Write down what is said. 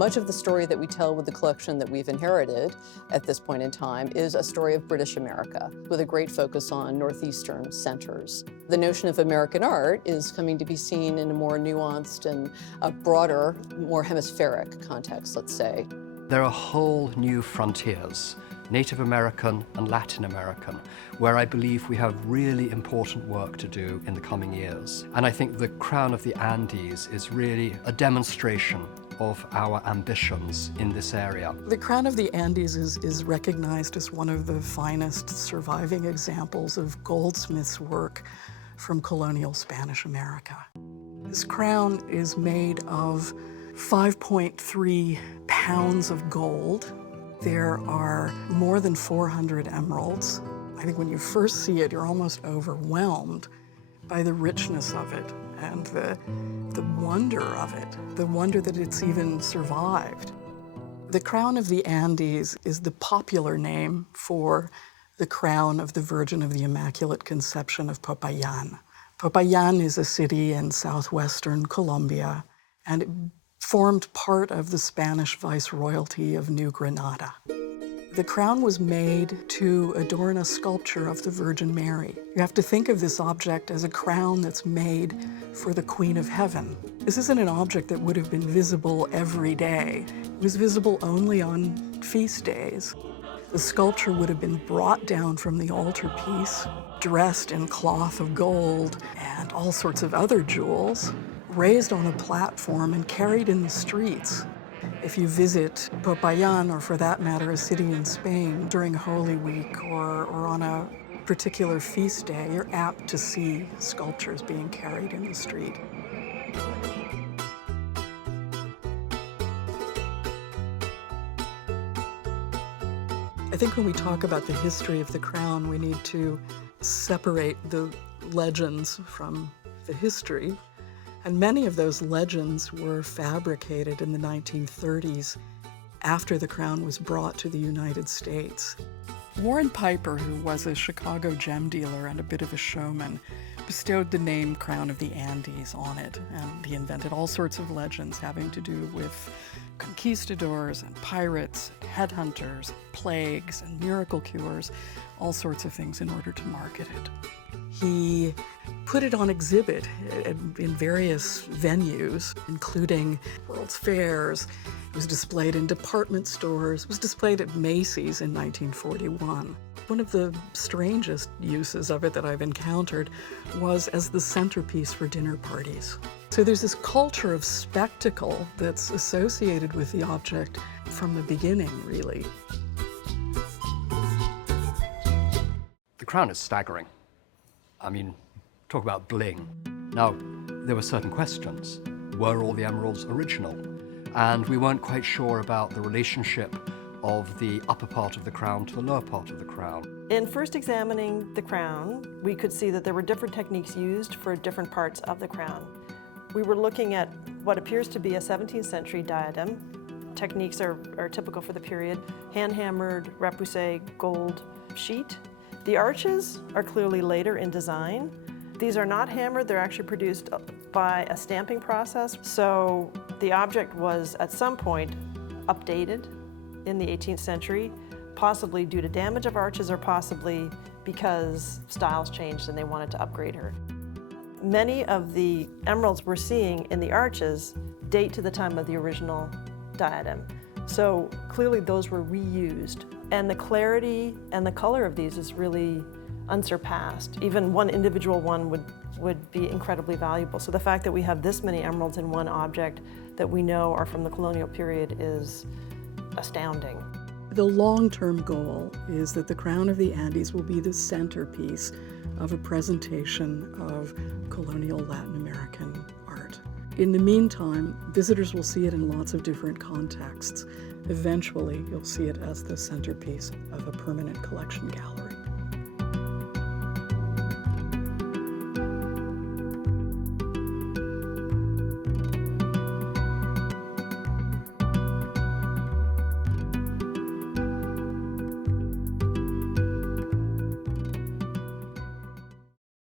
Much of the story that we tell with the collection that we've inherited at this point in time is a story of British America, with a great focus on northeastern centers. The notion of American art is coming to be seen in a more nuanced and a broader, more hemispheric context, let's say. There are whole new frontiers, Native American and Latin American, where I believe we have really important work to do in the coming years. And I think the Crown of the Andes is really a demonstration of our ambitions in this area. The Crown of the Andes is recognized as one of the finest surviving examples of goldsmith's work from colonial Spanish America. This crown is made of 5.3 pounds of gold. There are more than 400 emeralds. I think when you first see it, you're almost overwhelmed by the richness of it and the wonder of it, the wonder that it's even survived. The Crown of the Andes is the popular name for the crown of the Virgin of the Immaculate Conception of Popayan. Popayan is a city in southwestern Colombia, and it formed part of the Spanish Viceroyalty of New Granada. The crown was made to adorn a sculpture of the Virgin Mary. You have to think of this object as a crown that's made for the Queen of Heaven. This isn't an object that would have been visible every day. It was visible only on feast days. The sculpture would have been brought down from the altarpiece, dressed in cloth of gold and all sorts of other jewels, raised on a platform and carried in the streets. If you visit Popayan, or for that matter, a city in Spain during Holy Week or on a particular feast day, you're apt to see sculptures being carried in the street. I think when we talk about the history of the crown, we need to separate the legends from the history. And many of those legends were fabricated in the 1930s after the crown was brought to the United States. Warren Piper, who was a Chicago gem dealer and a bit of a showman, bestowed the name Crown of the Andes on it, and he invented all sorts of legends having to do with conquistadors and pirates, headhunters, plagues and miracle cures, all sorts of things in order to market it. He put it on exhibit in various venues, including World's Fairs. It was displayed in department stores. It was displayed at Macy's in 1941. One of the strangest uses of it that I've encountered was as the centerpiece for dinner parties. So there's this culture of spectacle that's associated with the object from the beginning, really. The crown is staggering. I mean, talk about bling. Now, there were certain questions. Were all the emeralds original? And we weren't quite sure about the relationship of the upper part of the crown to the lower part of the crown. In first examining the crown, we could see that there were different techniques used for different parts of the crown. We were looking at what appears to be a 17th century diadem. Techniques are typical for the period. Hand-hammered, repoussé gold sheet. The arches are clearly later in design. These are not hammered, they're actually produced by a stamping process. So the object was at some point updated in the 18th century, possibly due to damage of arches or possibly because styles changed and they wanted to upgrade her. Many of the emeralds we're seeing in the arches date to the time of the original diadem. So clearly those were reused. And the clarity and the color of these is really unsurpassed. Even one individual one would be incredibly valuable. So the fact that we have this many emeralds in one object that we know are from the colonial period is astounding. The long-term goal is that the Crown of the Andes will be the centerpiece of a presentation of colonial Latin American art. In the meantime, visitors will see it in lots of different contexts. Eventually, you'll see it as the centerpiece of a permanent collection gallery.